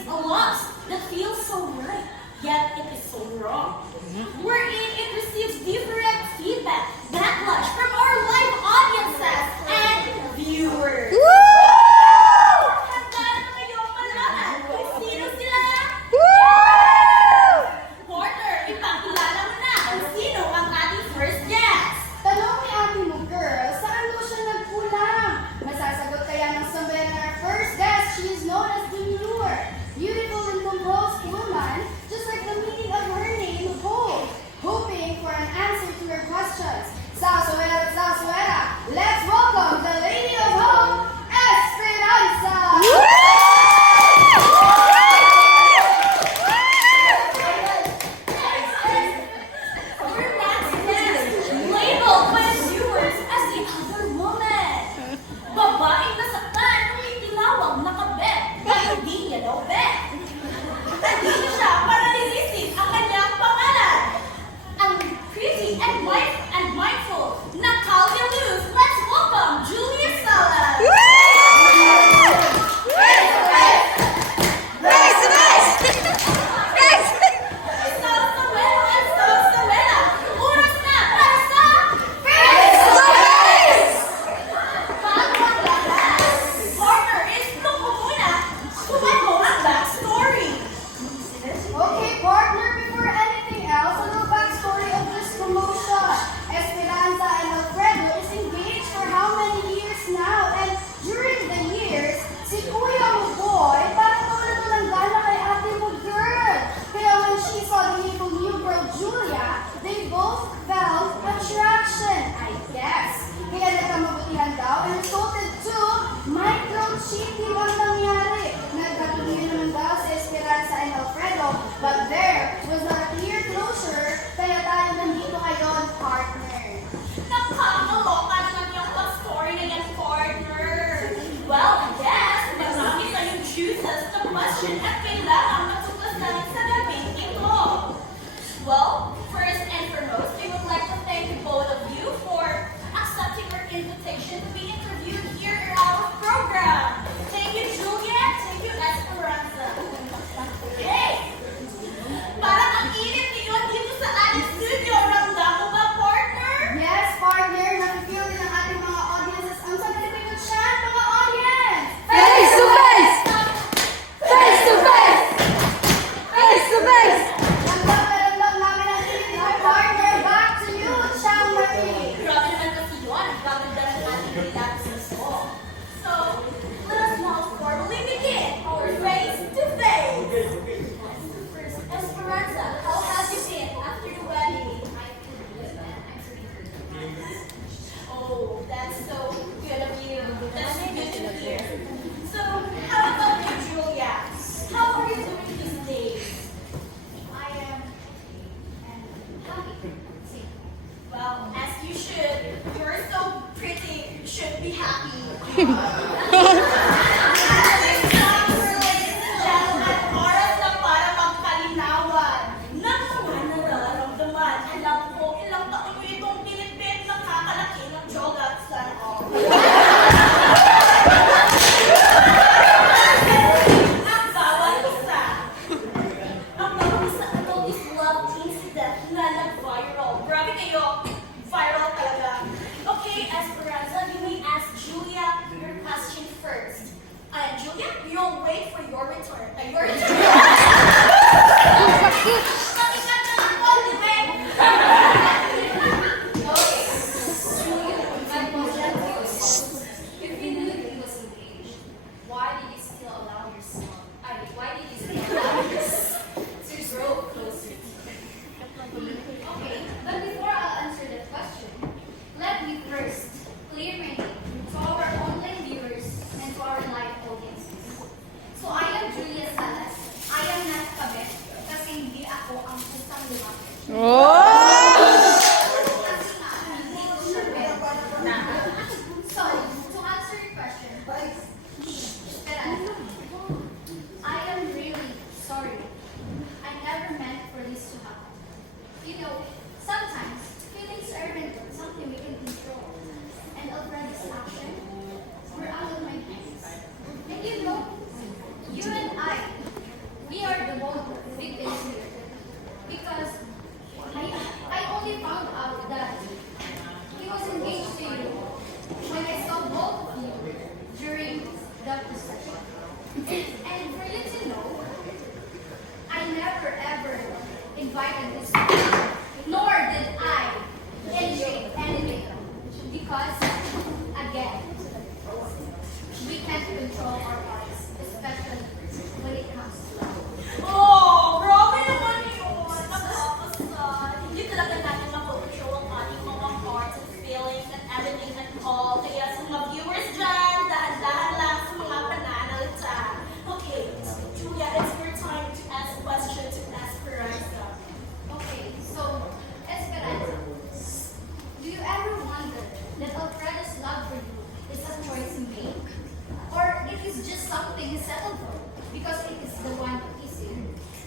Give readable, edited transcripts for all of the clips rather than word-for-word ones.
is a loss that feels so right, yet it is so wrong. Wherein it receives different feedback, backlash from our live audiences and viewers. Handa na kayo malaman kung sino sila? Porter, ipakilala mo na kung sino ang ating first guest. Tanong ni ate mo, girl, saan mo siya nagkulang? Masasagot kaya ng sombrero ng our first guest, she is known as Demure. Beautiful and composed woman, just like the meaning of her name, Hope. Hoping for an answer to her questions. Zasuera, let's welcome the Lady of Hope, Esperanza! Our next guest, labeled by the viewers as the other woman. Babaeng nasaktan nung itinawag na kabet na hindi niya daw bet. Nandito siya para linisin ang kanyang pangalan. Ang pretty and mindful na Calvia Luz. Let's welcome Julia Salas. Salsawela at Salsawela, oras na para sa bago ang lahat. Partner, explain mo muna kung ano ang backstory. Okay, partner, before anything else, a little backstory of this promotion. Esperanza and Alfredo is engaged for how many years now? And during the years, si Kuya mo boy, parang wala ko ng gana kay ate mo girl. Kaya when she saw the little new girl Julia, they both felt attraction, I guess. Kaya nagkamabutihan daw and resulted to micro-cheating ang nangyari. Nagkatuloy naman daw si Esperanza and Alfredo, but there was not a clear closure, kaya tayo nandito ngayon, partner. Nakakaloka naman yung backstory na yan, partner. Well, I guess marami tayong chooses na question at kailangan matuklasan sa gabing ito. Well, first and foremost, I would like to thank both of you for accepting our invitation to be interviewed here in our program. Thank you, Julia. Thank you, Esperanza. Okay. Parang ang init ngayon dito sa ating studio. Ramdam mo ba, partner? Yes, partner, nakikil din ang ating mga audiences. Ang sabi siya, mga audience! Face to face! Face to face! Face to face! Ramdam namin ang init ng partner. Back to you, Chang Marie. Grabe naman kasi yun. Gaganda ng ating relaxing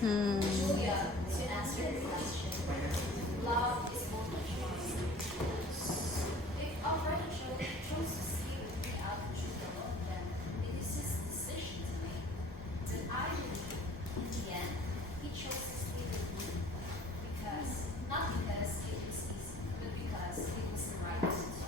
Julia, to answer your question, love is multi-choice. If Alfredo chose to stay with me out of Julia, then it is his decision to make. But I believe, in the end, he chose to stay with me because, not because it was easy, but because it was the right decision.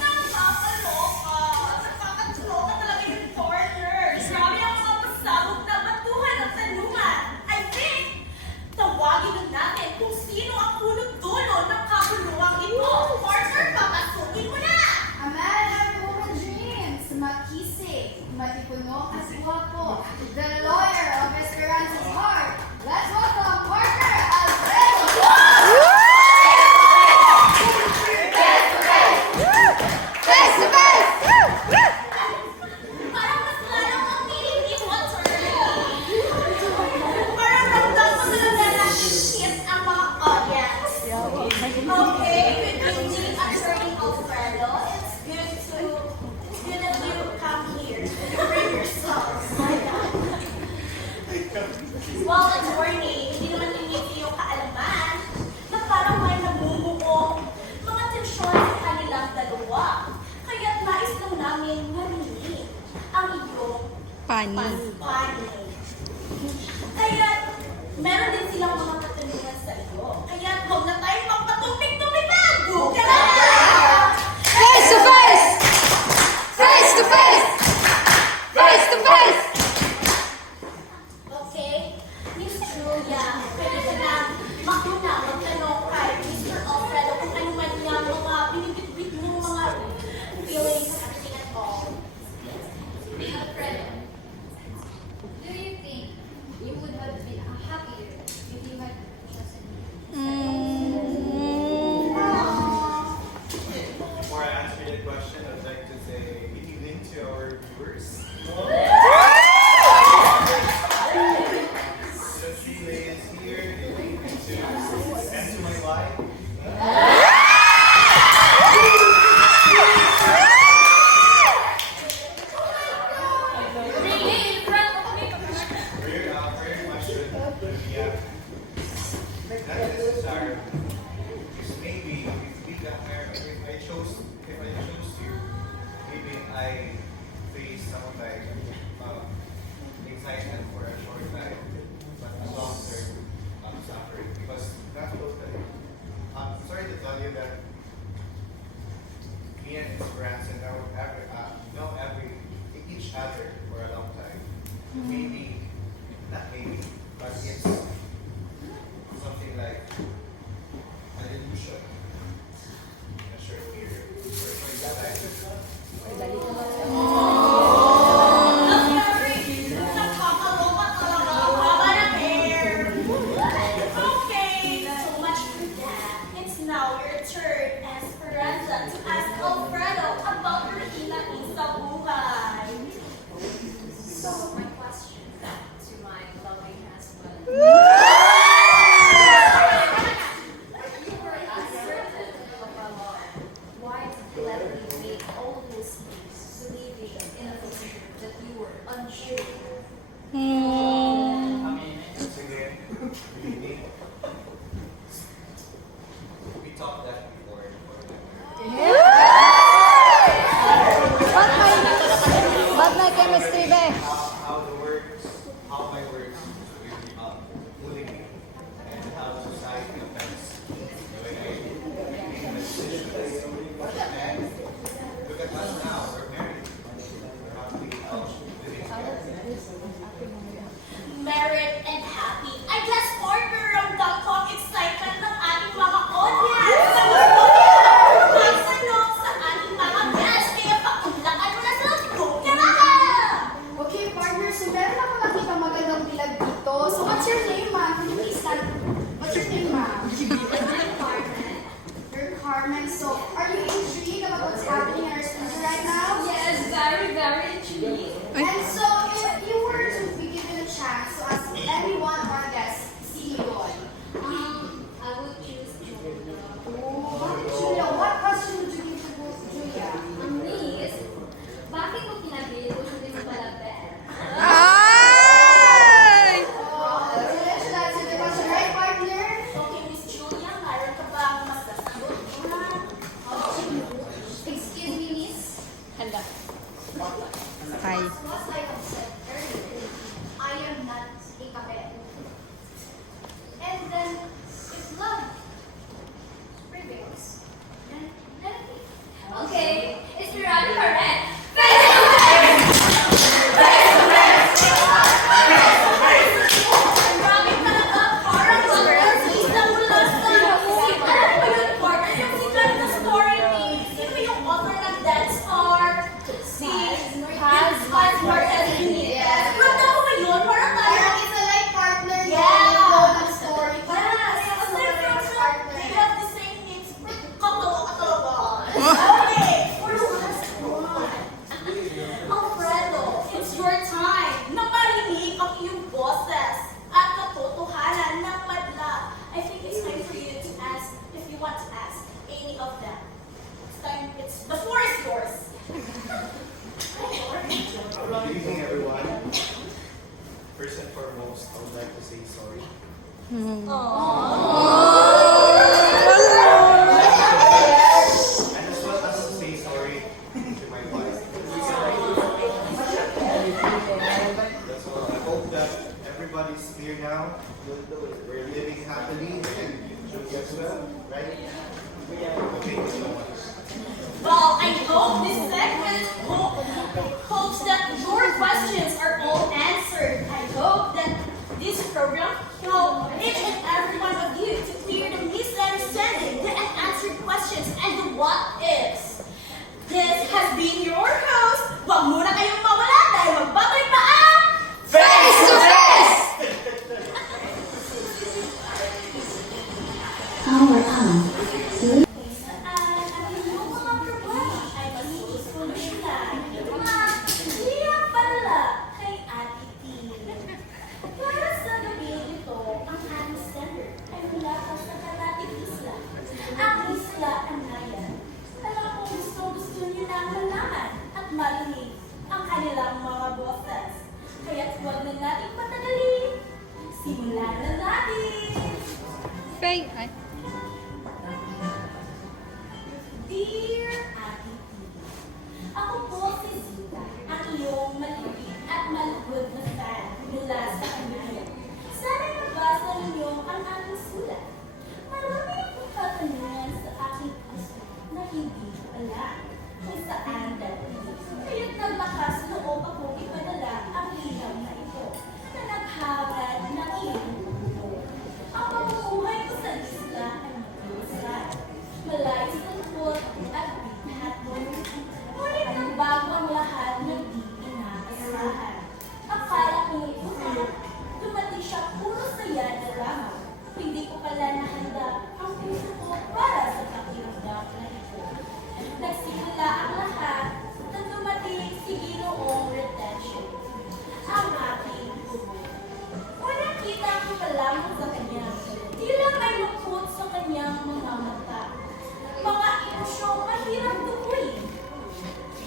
Nakakaloka! Nakakaloka talaga yung foreigners! Grabe ang mga pasabog na batuhan ng tanungan! I think, tawagin na natin kung sino ang punot-dulo ng kabuluhang ito! Partner, papasukin mo na! A man of woman dreams, makisig, matipuno at guwapo, the lawyer of Esperanza's heart. Let's welcome partner Alfredo! Face to face! Parang mas lalong ang feeling ni Walter. Parang ramdam ko talaga na shit ang mga audience. Okay, with Eugene Attorney Alfredo, it's good that you come here and bring yourself. My God. Well, attorney, hindi naman hindi yung kaalaman na parang may namumuong mga tensyon sa kanilang dalawa. Kaya't nais lang namin marinig ang iyong Pani. panig. Kaya meron din silang mga katanungan sa iyo. Kaya huwag na tayong magpatumpik-tumpik-tumpik! Go ka na! Face to face! Face to face! Face to face! Okay? Miss Julia, pwede ka na makuna magtanong kay Mr. Alfredo kung ano man niya mga binibitbit ng mga feelings at everything at all. Alfredo, do you think you would have been happier if you had chosen me? Before I answer that question, I'd like to say good evening to our viewers. The three ladies here, good evening to and to my wife. Really? In front of me? Very much yeah. Not necessary. Because maybe if we got married, if I chose you, maybe I face some like excitement for a short time, but a long term suffering. Because that's totally. I'm sorry to tell you that me and Esperanza know each other for a long time. Maybe, not maybe, but it's something like an illusion in a short period. For a short time. Nakakaloka talaga ang haba ng hair. Okay, so much for that. It's now your turn, Esperanza, to ask Alfredo about her hinaing sa buhay. So, my question to my loving husband. You were uncertain of a lot. Why did you let me wait all those years believing in a future that you were unsure? Once again, really, we talked that before. Ba't may chemistry ba? How the works, how my works bullying me, and how society affects the way I make my decisions. And look at us now, we're married. We're happily living together. Married and happy. I guess partner ramdam ko ang excitement ng ating mga audience. Sa gusto niya magtanong sa ating mga guests. Kaya paunlakan mo na sila. Go ka na! Okay, partner, so meron ako nakita magandang bilag dito. So what's your name, ma'am? Can you please stand? What's your name, ma'am? You're Carmen. So are you intrigued about what's happening in our studio right now? Yes, very, very intriguing. And so if you were to be given a chance to ask any one of our guests, sino yun? I would choose Julia. Oh, bakit Julia? What question would you give to Julia? Miss, bakit mo pinabili ko hindi mo pala bet? Ah! said earlier, I am not a kapel. And then, if love prevails, then let it be. Okay, it's Miranda correct. Grabe talaga, parang mga artista mula sa alam mo yun, partner, yung sikat na story ni, sino yung author ng Dead Star? Si Hans Marquez Benitez. Ganda mo ba yun? Parang tayo. Parang it's a like partner Yeah. love story. Parang Yes, it's a aside from like that, partner. they have the same names. Kakalawa ka talaga. Okay, for the last one. Alfredo, it's your time na marinig ang iyong boses at katotohanan ng madla. I think it's time for you to ask, if you want to ask, any of them. It's time, the floor is yours. Good evening, everyone. First and foremost, I would like to say sorry. And as well as to say sorry to my wife. That's all. I hope that everybody's clear now. We're living happily and doing as well, right? Okay, thank you so much. Well, I hope this segment hopes that your questions are all answered. I hope that this program help each and every one of you to clear the misunderstanding, the unanswered questions, and the what ifs. This has been your host. Huwag muna kayong mawala dahil magbabalik pa ang Face to face! kung saan ang inyong mga problema ay masusolusyonan. Liya pala kay Ate T. Para sa gabi ito, ang aming sender ay mula pa sa Karatig Isla. Ang Isla Anaya. Alam ko gusto niyo na malaman at marinig ang kanilang mga boses. Kaya't huwag na nating patagalin. Simulan na natin! Faye, ay. Dear Ate T, ako po si Zita, ang iyong malibig at malugod na fan mula sa Anaya. Sana nabasa ninyo ang aking sulat. Marami akong katanungan sa aking puso na hindi ko alam kung saan dating. Kaya't naglakas loob akong ipadala ang linaw na ito na naghahangad ng iyong puso. Ang pamumuhay ko sa isla ay maglusan. Malayo sa lupot at bighapon. Ngunit nagbago ang lahat ng di inaasahan. Akala ko ito na dumating siya puro saya na lamang. Hindi ko pala nahanda ang puso ko para sa pakiramdam na ito. Nagsimula ang lahat nang dumating si Ginoong Retention, ang aking guro. Unang kita ko pa lamang sa kanya, tila may lukot sa kanyang mga mata. Mga emosyong mahirap tukuyin.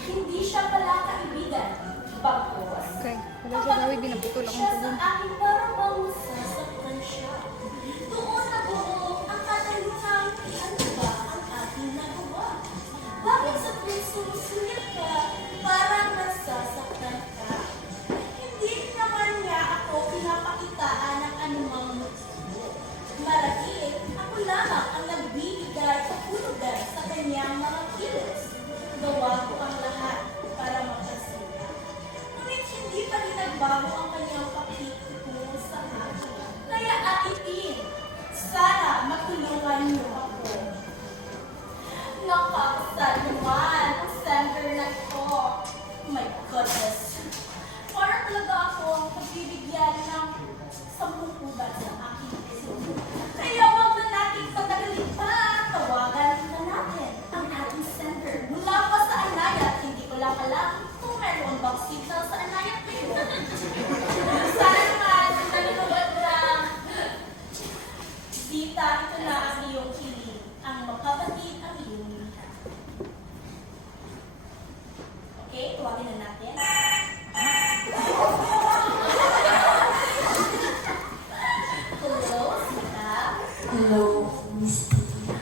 Hindi siya pala kaibigan. Bagkos, Okay, wala siya gawin, binaputol akong siya sa tubig. akin para bang sasaktan siya. Doon nabuo ang katanungan, ano ba ang aking nagawa? Bakit sa tuwing sumusulit ka, parang nasasaktan ka? Hindi naman niya ako pinapakitaan ng anumang motibo. Marahil, ako lamang ang nagbibigay sa hulugan sa kanyang mga kilos. Gawa ko ang lahat para makasita. Ngunit hindi pa rin nagbago ang kanyang pakikitungo sa akin. Kaya aitin, sana matulungan niyo ako. Nakakasal naman ang sender na ito. My goodness. Parang talaga ako pagbibigyan ng 10 ubat sa aking puso. Kaya wag na natin patagalin pa. Tawagan na natin ang ating sender. Mula pa sa Anaya, hindi ko lang alam kung meron bang signal sa Anaya. Sana naman, nanonood na. Dita, ito na ang iyong hiling. Ang makabatid ang iyong liha. Okay, tuwagin na natin. Hello, Sita. Hello, Miss Tina.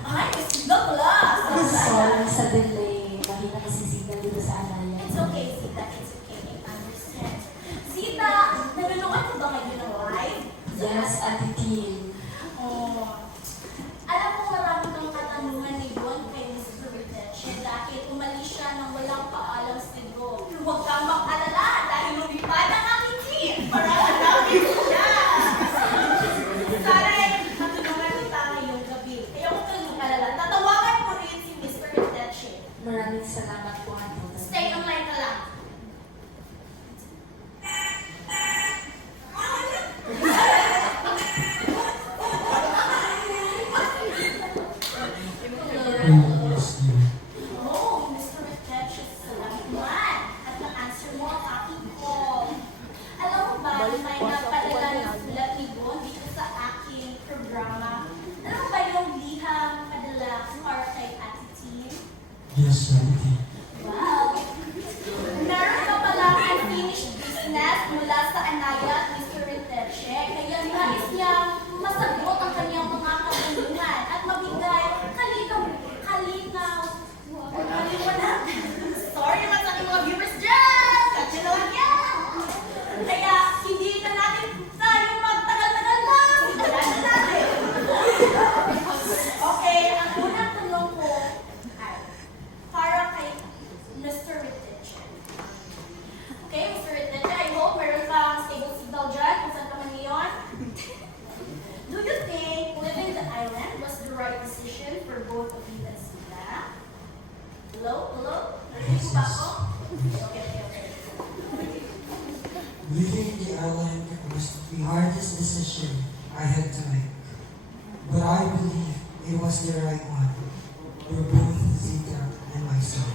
nagpadala ng sulat ni Bon dito sa aking programa. Ano ba yung liham padala para kay Ate Team? Yes, Daddy. Wow! Meron ka pala unfinished business mula sa Anaya at Mr. Riteche, kaya nais niyang masagot ang kanyang mga katanungan at mabigay kaliwanag. Sorry naman sa ating mga viewers dyan! Katya na lang yan! Kaya hindi na natin tayo magtagal-tagal na! Simulan na natin! Okay, ang unang tanong ko ay para kay Mr. Riteche. Okay, Mr. Riteche, I hope meron kang stable signal dyan kung saan ka man ngayon. Do you think leaving the island was the right decision for both of you and Sita? Hello? Hello? Narinig mo ba ako? Okay. Leaving the island was the hardest decision I had to make. But I believe it was the right one for both Zita and myself.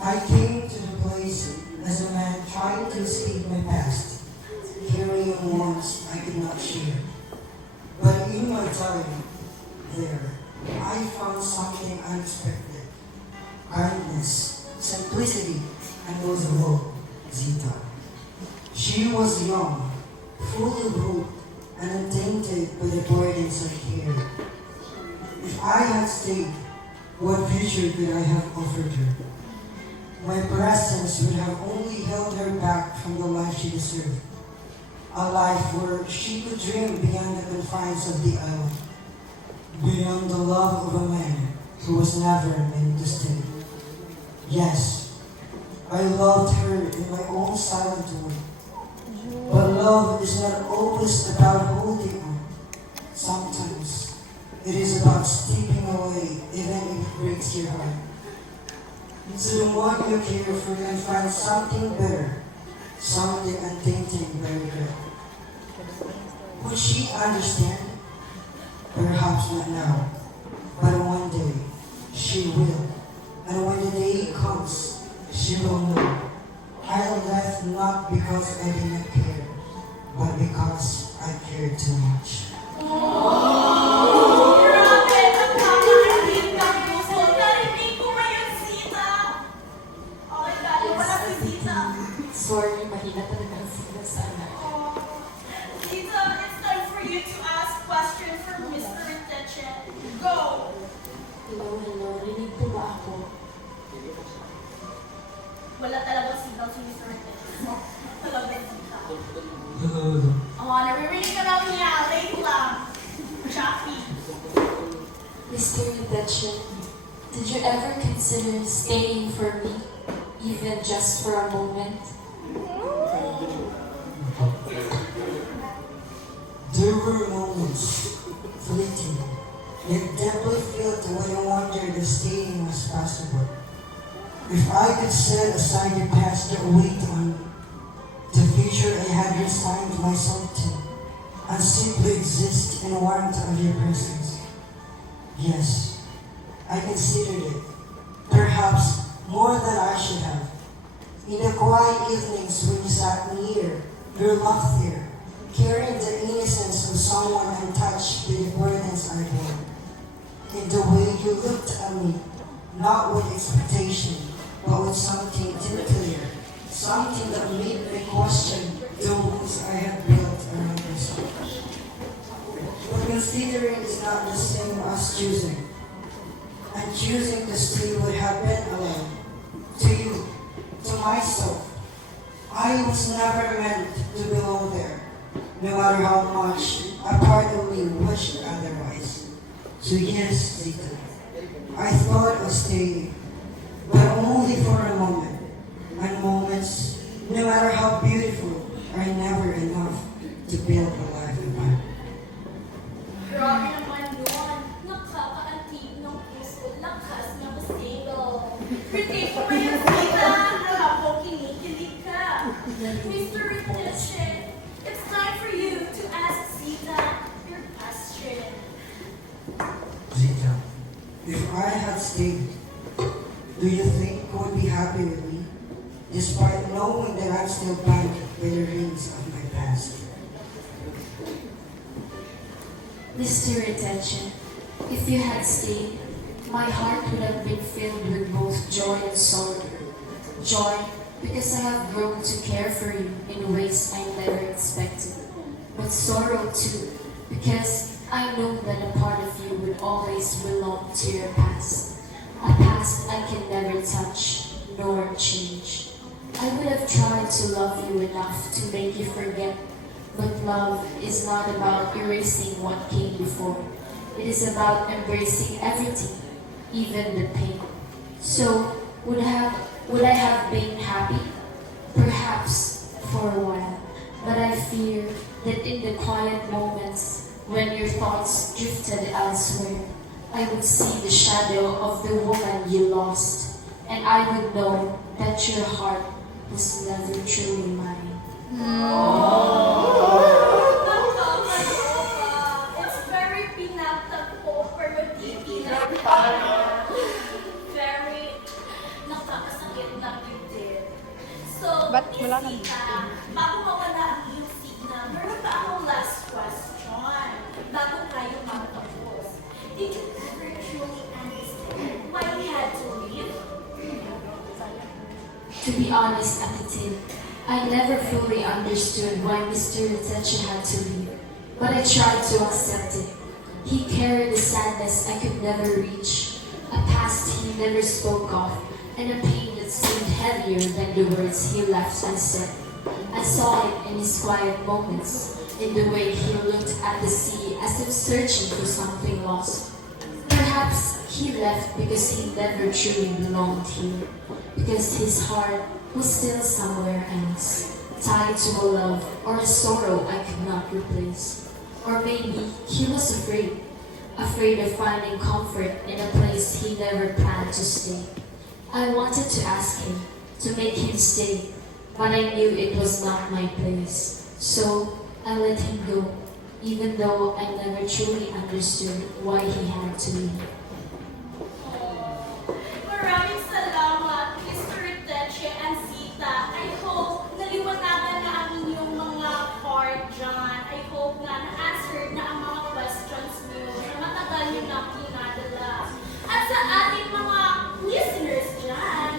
I came to the place as a man trying to escape my past, carrying wounds I could not share. But in my time there, I found something unexpected. Kindness, simplicity, and most of all, Zita. She was young, full of hope, and untainted by the burdens of care. If I had stayed, what future could I have offered her? My presence would have only held her back from the life she deserved. A life where she could dream beyond the confines of the island, beyond the love of a man who was never meant to stay. Yes, I loved her in my own silent way. But love is not always about holding on. Sometimes it is about stepping away even if it breaks your heart. To the one you care for and find something better, something untainted by regret. Would she understand? Perhaps not now, but one day she will. And when the day comes, she will know. I left not because I didn't care, but because I cared too much. Grabe! Nakakarinig ng puso. Narinig ko ngayon, Sita! Oh my God, wala si Sita. Sorry, mahina talaga ang signal sa anak. Sita, it's time for you to ask questions for Mr. Riteche. Go! Hello, rinig po ba ako? Wala talagang signal si Mr. Riteche. Talagang Sita. Hello. Oh, naririnig ka lang niya. Late lang. Choppy. Mr. Riteche, did you ever consider staying for me, even just for a moment? There were moments, fleeting, yet deeply felt when I wondered if staying was possible. If I could set aside the past that weighed on me, the future I had resigned myself to, and simply exist in warmth of your presence. Yes, I considered it, perhaps more than I should have. In the quiet evenings when you sat near, your laughter, carrying the innocence of someone untouched by the burdens I bore. In the way you looked at me, not with expectation, but with something clear, something that made me question the wounds I had built around myself. But considering is not the same as choosing. And choosing to stay would have been alone. To you, to myself. I was never meant to belong there, no matter how much a part of me wished otherwise. So yes, Zita, I thought of staying, but only for a moment. And moments, no matter how beautiful, are never enough to build a life upon. Grabe naman yun. Nakakaantig ng puso. Lakas ng stable. Critique mo yun, Sita. Habang kinikilig ka. Mr. Riteche, it's time for you to ask Sita your question. Zita, if I had stayed, do you think you would be happy with me? Despite knowing knowing that I'm still bound by the rings of my past. Mr. Retention, if you had stayed, my heart would have been filled with both joy and sorrow. Joy, because I have grown to care for you in ways I never expected. But sorrow too, because I know that a part of you will always belong to your past. A past I can never touch nor change. I would have tried to love you enough to make you forget, but love is not about erasing what came before. It is about embracing everything, even the pain. So, would I have been happy? Perhaps for a while, but I fear that in the quiet moments when your thoughts drifted elsewhere, I would see the shadow of the woman you lost, and I would know that your heart was never truly mine. It's very pinagtagpo pero di pinagtagpo. Very nakakasakit na bigdin. So, Isita, bago mawala ang iyong signal, meron pa akong last question. Bago tayo magtapos. Did you ever truly understand why he had to leave? To be honest, Apatid, I never fully understood why Mr. Retention had to leave, but I tried to accept it. He carried a sadness I could never reach, a past he never spoke of, and a pain that seemed heavier than the words he left unsaid. I saw it in his quiet moments, in the way he looked at the sea as if searching for something lost. Perhaps he left because he never truly belonged here, because his heart was still somewhere else, tied to a love or a sorrow I could not replace. Or maybe he was afraid of finding comfort in a place he never planned to stay. I wanted to ask him to make him stay, but I knew it was not my place. So I let him go, even though I never truly understood why he had to leave. Maraming salamat, Mr. Retention and Sita. I hope naliwanagan na ang inyong mga heart dyan. I hope na na-answered na ang mga questions niyo na matagal niyo na pinadala. At sa ating mga listeners dyan,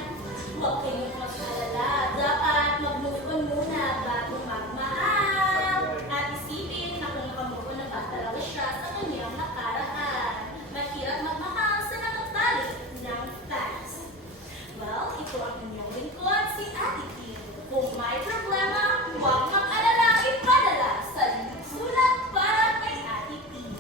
huwag kayong mag-alala. Dapat mag-move on muna bago magmahal. At isipin na kung nakamove on na ba talaga siya sa kanyang nakaraan. Mahirap magmahal sa nakatali ng fans. Well, ito ang inyong lingkod, si Ate Kim. Kung may problema, huwag mag-alala, ipadala sa sulat para kay Ate Kim.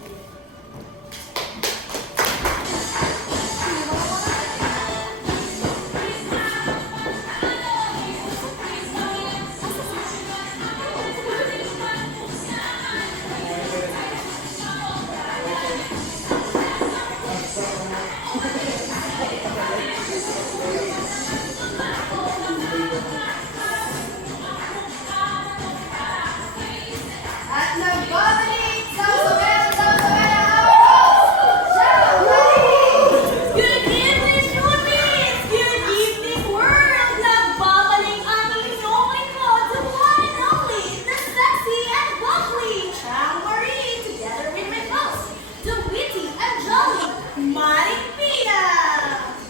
At nagbabalik sa Sawera House! Shouting! Good evening, Philippines! Good evening, world! Nagbabalik ang inyong lingkod, the one and only, the sexy and bubbly Chang Marie, together with my host, the witty and jolly Maring Pia!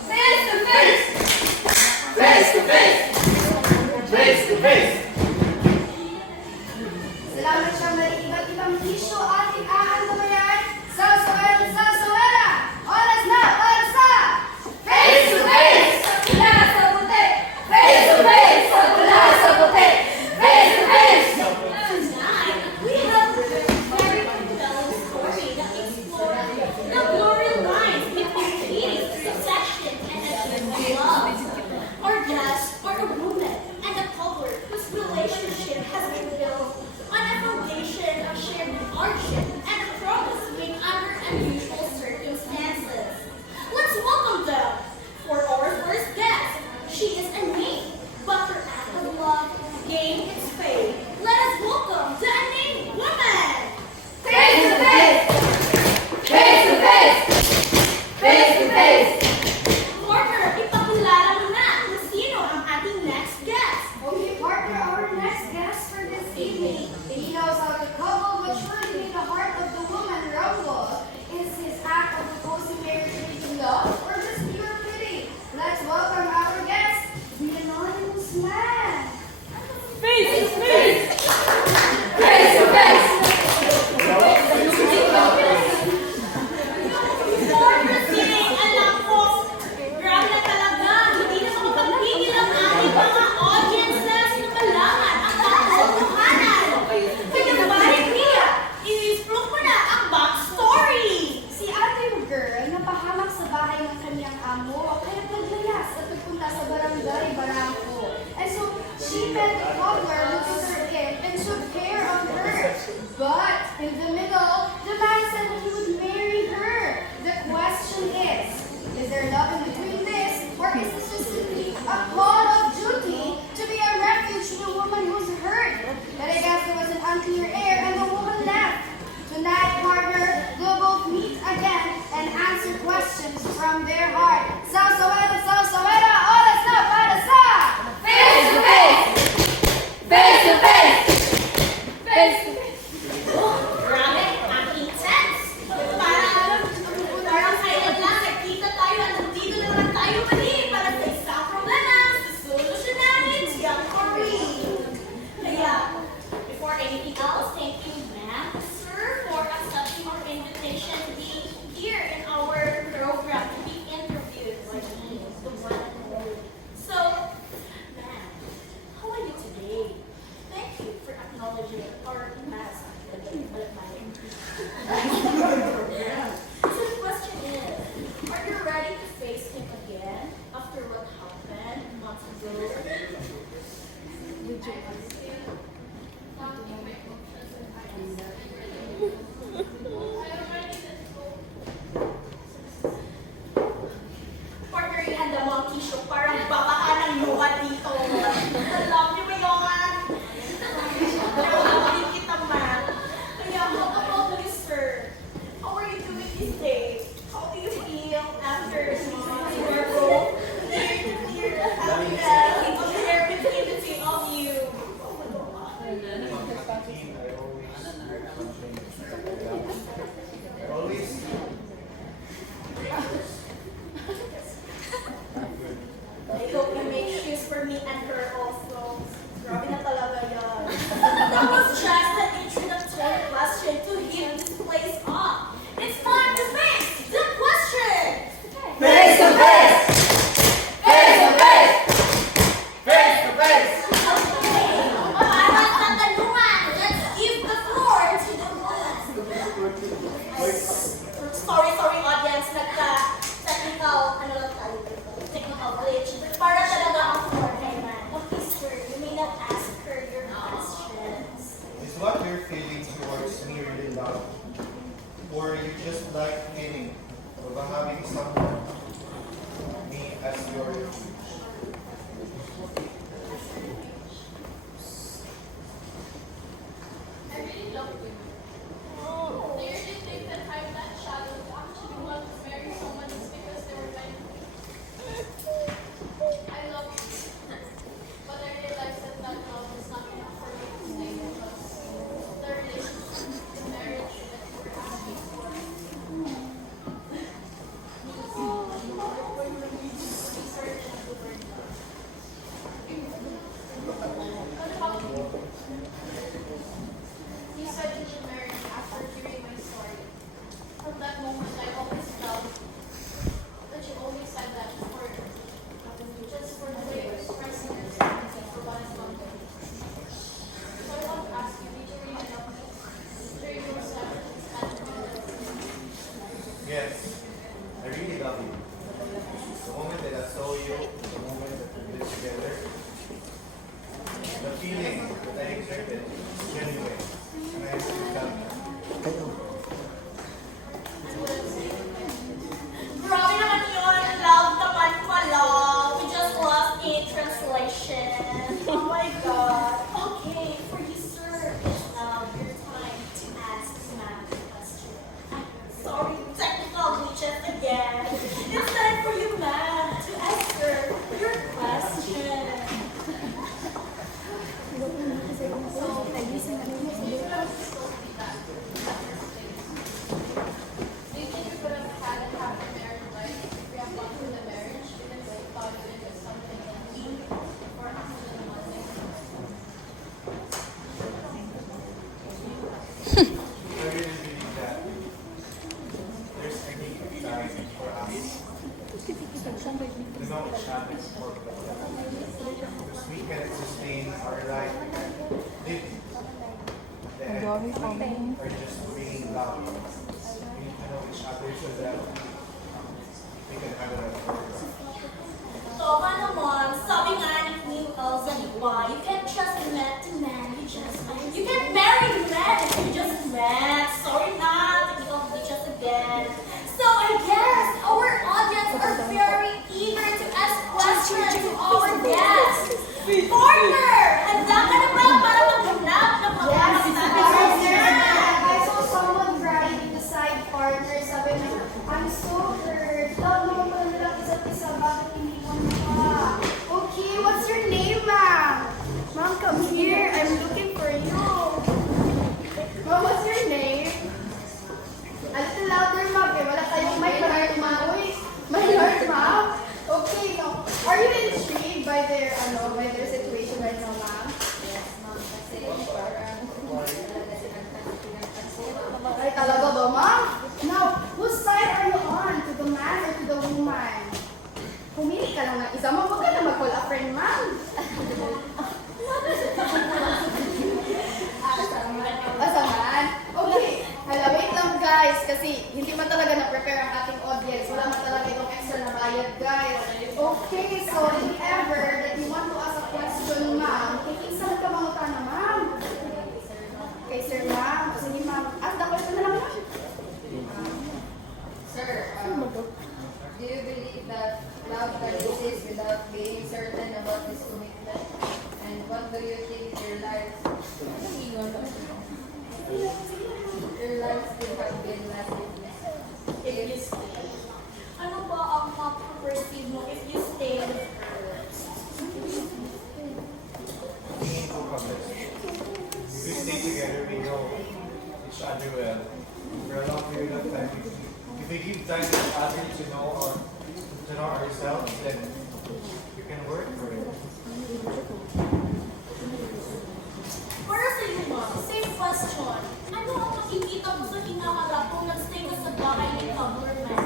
Face to face! Face to face! Face to face! Salamat sa may iba't ibang isyo ating aantabayan sa Sawera! Oras na para sa Face to face! Sa pula sa puti! Face to face! Sa pula sa puti! Face to face! Tonight, we have a very compelling story that explores the blurry lines between cheating, succession, and achieving love. Or just for a woman and a couple whose relationship has been built on a foundation of shared hardship and a promise made under unusual circumstances. Let's welcome them. For our first guest, she is a name, but her act of love gained its fame. Let us welcome the unnamed woman. Face to face! Face to face! Face to face! Partner, ipakilala mo na kung sino ang ating next guest. Okay, toddler who took her in and took care of her. But in the middle, the man said that he would marry her. The question is there love in between this, or is this just simply a call of duty to be a refuge to the woman who's hurt? But I guess there was an unclear air and the woman left. Tonight, partner, they'll both meet again and answer questions from their heart. Sausawera, oras na para sa Face to face! Face to face! Face to face! Grabe, ang intense! Parang kailan lang, nagkita tayo at nandito na naman tayo mali para sa isang problema, susolusyonahin siyang Corinne. Kaya, before anything else, thank you, ma'am, sir, for accepting our invitation to be here in our program to be interviewed by me, the one and only. So, ma'am, how are you today? Thank you for acknowledging our mass. So the question is, are you ready to face him again after what happened months ago? Partner, ihanda mo ang tissue, parang babaan ng luha dito. Alam niyo ba yun? Pero nakakit kita, ma'am. Kaya, how about you, sir? How are you doing these days? How do you feel after you were both clear the happiness of there between the two of you? Oh my God. I always I hope you make shoes for me and her also. Grabe na talaga yan. That was just an introductory question to hit this place off. It's time to face the question! face to face! Face to face! Face to face! Okay, para sa tanungan, let's give the floor to the woman. Sorry, audience. Nagka-technical, technical glitch. Para talaga ang floor kay man. Okay, sir, you may now ask her your questions. Is what you're feeling towards me really love? Or you just like feeling of having someone, me as your refuge? I really love women. Do you really think that I'm that shallow to actually want to marry someone just because they were my I love you. But I realize that that love is not enough for me to stay because the relationship, the marriage that you were asking for research and learn. What about you? You said that you married me after hearing my story. From that moment, I always felt that you only said that for just for the way of expressing yourself for what is not there. So I want to ask you, did you really love me during your severance and Yes, I really love you. The moment that I saw you, the moment that we lived together, the feeling that I exerted is genuine. And I still love you. Grabe naman yun. Love naman pala. We just lost in translation. Oh my God. Okay, for you, sir, it's now your time to ask ma'am the question. Sorry, technical glitches again. It's time for you, ma'am, to ask her your question. do you think we could have had a happy married life if we had gone through the marriage, even though we thought it was something that we or actually nothing? I really believe that there's a need for us to know each other more because we can sustain our life and live the end or just bringing love. We need to know each other so that we can have a program. Tama naman, sabi nga ni Queen Elsa ni why you can't just met the man you just met. You can't marry the man that you just met. Sorry not, technical glitches again. So I guess our audience are very eager to ask questions to our guests. Partner, handa ka na ba para maghanap ng mga Partner, I saw someone crying beside partner. Sabi niya, I'm so hurt. Love naman pala nila isa't isa. Bakit iniwan mo pa? Okay, what's your name, ma'am? Ma'am, come here. I'm looking for you. Ma'am, what's your name? A little louder, ma'am. Eh, wala tayong mic. Wala ma'am. Uy, may heart, ma'am. Okay, so, are you intrigued by their situation right now, ma'am? Ay, talaga ba, ma'am? Now, whose side are you on? To the man or to the woman? Pumili ka lang ng isa mo. Huwag ka na mag-call a friend, ma'am. Asa man? Okay. Hala, wait lang, guys. Kasi hindi man talaga na-prepare ang ating audience. Wala man talaga itong extra na bayad, guys. Okay, so if ever that you want to ask a question, ma'am, saan ka mangutan na, ma'am? Okay, sir, ma'am. Sige, ma'am. Ask the question na lang, ma'am. Sir, do you believe that love can exist without being certain about this commitment? And what do you think your lives could have been lasting If you stay. Ano ba ang mapag-perceive mo if you stay with her? If we stay together, we know each other well for a long period of time. If we give time to each other to know ourselves, then we can work for it. Para sa iyo ba, same question. Ano ang makikita mo sa hinaharap kung nag-stay ka sa bahay ni government?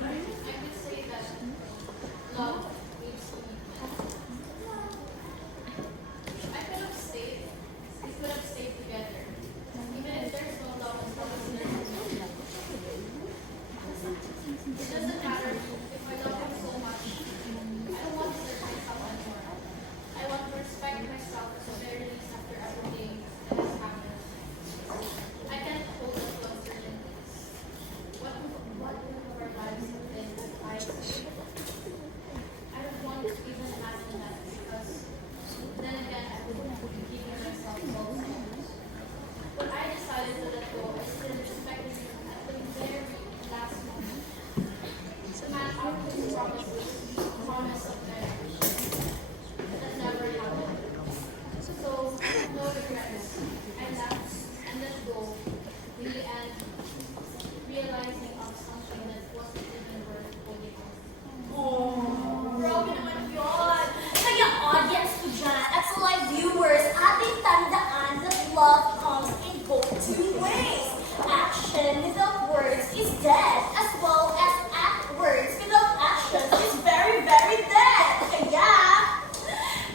I would say that love needs commitment. I could have stayed. We could have stayed together. Even if there's no love, as long as there's commitment. It doesn't matter if I love him so much. I don't want to search myself anymore. I want to respect myself at the very least after everything that has happened. I can't hold on to uncertainties. What of our lives have been I don't want to even imagine that because then again I would be giving myself false hopes. When I decided to let go, I still respected him at the very last moment. The man out of his promises, promise of marriage. That never happened. So, no regrets. I left and let go in the end, realizing of something that wasn't even worth holding on. Oh, grabe naman yun. Kaya audience ko dyan at sa live viewers, ating tandaan that love comes in both two ways. Action without words is dead, as well as words without action is very, very dead. Kaya,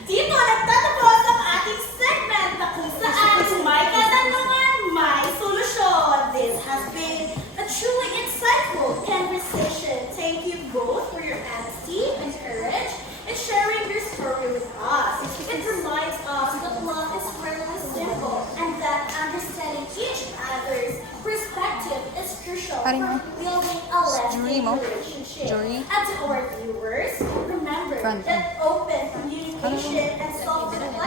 dito nagtatapos ang ating segment na kung saan may katanungan, may solusyon. This has been a truly insightful conversation. Thank you both for your honesty and courage in sharing your story with us. It reminds us that love is really simple and that understanding each other's perspective is crucial for building a lasting relationship. And to our viewers, remember that open communication and self-reflection